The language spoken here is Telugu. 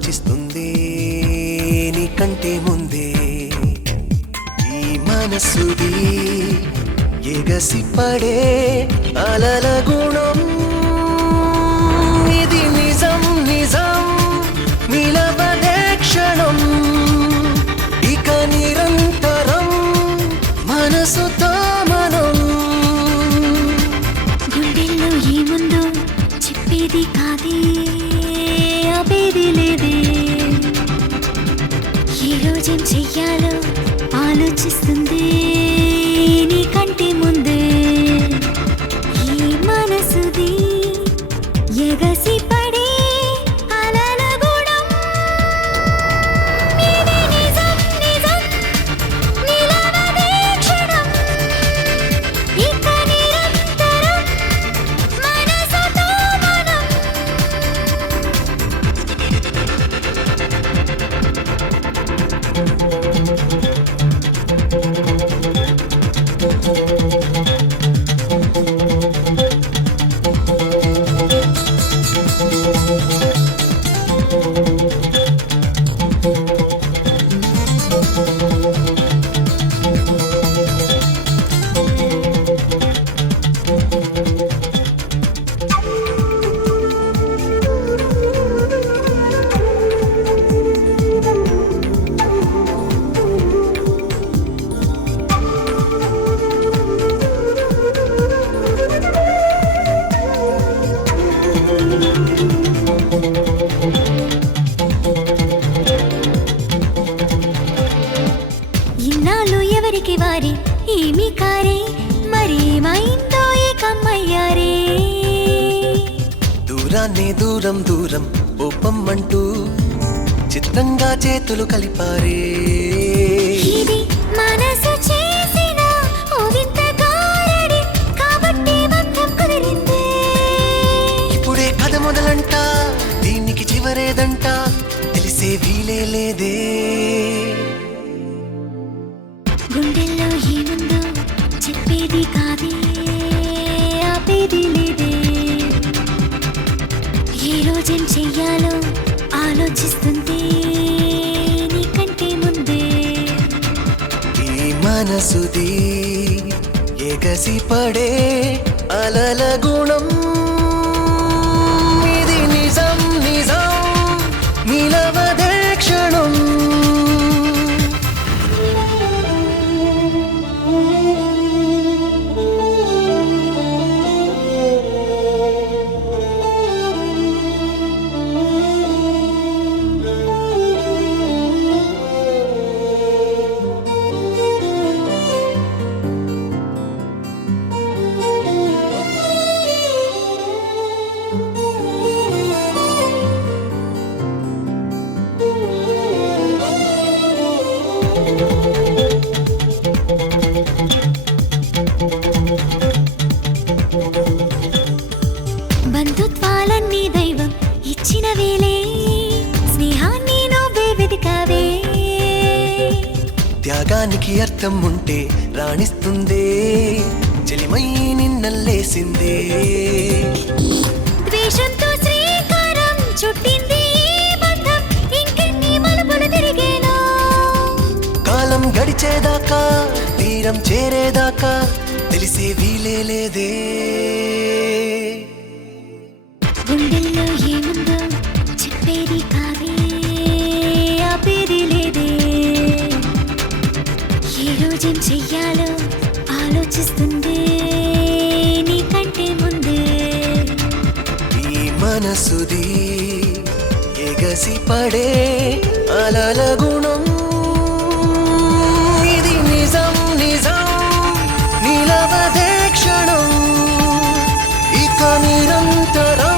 ఆలోచిస్తుంది నీకంటే ముందే ఈ మనసుది ఎగసి పడే అలల గుణం ఇది నిజం నిజం నిలవదే క్షణం ఇక నిరంతరం మనసుతో మనం గుండెల్లో ఏముందో చెప్పేది కాదే ఆపేది లేదే ఏ రోజేం చెయ్యాలో ఆలోచిస్తుంది నీకంటే ముందే ఈ మనసుది ఎగసి పడే అలల గుణం ఇది నిజం నిజం నిలవదే క్షణం ఇక నిరంతరం మనసుతో మనం ఇన్నాళ్ళు ఎవరికి వారి ఏమి కారే మరేమైందో ఏకమ్మయ్యారే దూరాన్ని దూరం దూరం ఓపమ్మంటూ చిత్రంగా చేతులు కలిపారే ఇది మనసు చేసిన ఓ వింత గారడి కాబట్టి బంధం కుదిరిందే ఇప్పుడే కథ మొదలంట దీనికి చివరేదంట తెలిసే వీలే లేదే గుండెల్లో ఏముందో చెప్పేది కాదే ఆపేది లేదే ఏ రోజేం చెయ్యాలో ఆలోచిస్తుంది నీకంటే ముందే ఈ మనసుది ఎగసి పడే అలల గుణం ఇది నిజం నిజం నిలవదే క్షణం బంధుత్వాలన్నీ దైవం ఇచ్చిన వేలే స్నేహాన్ని నువ్వే వెతికావే త్యాగానికి అర్థం ఉంటే రాణిస్తుందే చెలిమై నిన్నల్లేసిందే ద్వేషంతో శ్రీకారం చుట్టింది ఈ బంధం ఇంకెన్ని మలుపులు తిరిగేనో కాలం గడిచేదాకా తీరం చేరేదాకా తెలిసే వీలే లేదే గుండెల్లో ఏముందో చెప్పేది కాదే ఆపేది లేదే ఏ రోజేం చెయ్యాలో ఆలోచిస్తుంది నీకంటే ముందే ఈ మనసుది ఎగసి పడే అలల గుణం ఇది నిజం నిజం నిలవదే క్షణం ఇక నిరంతరం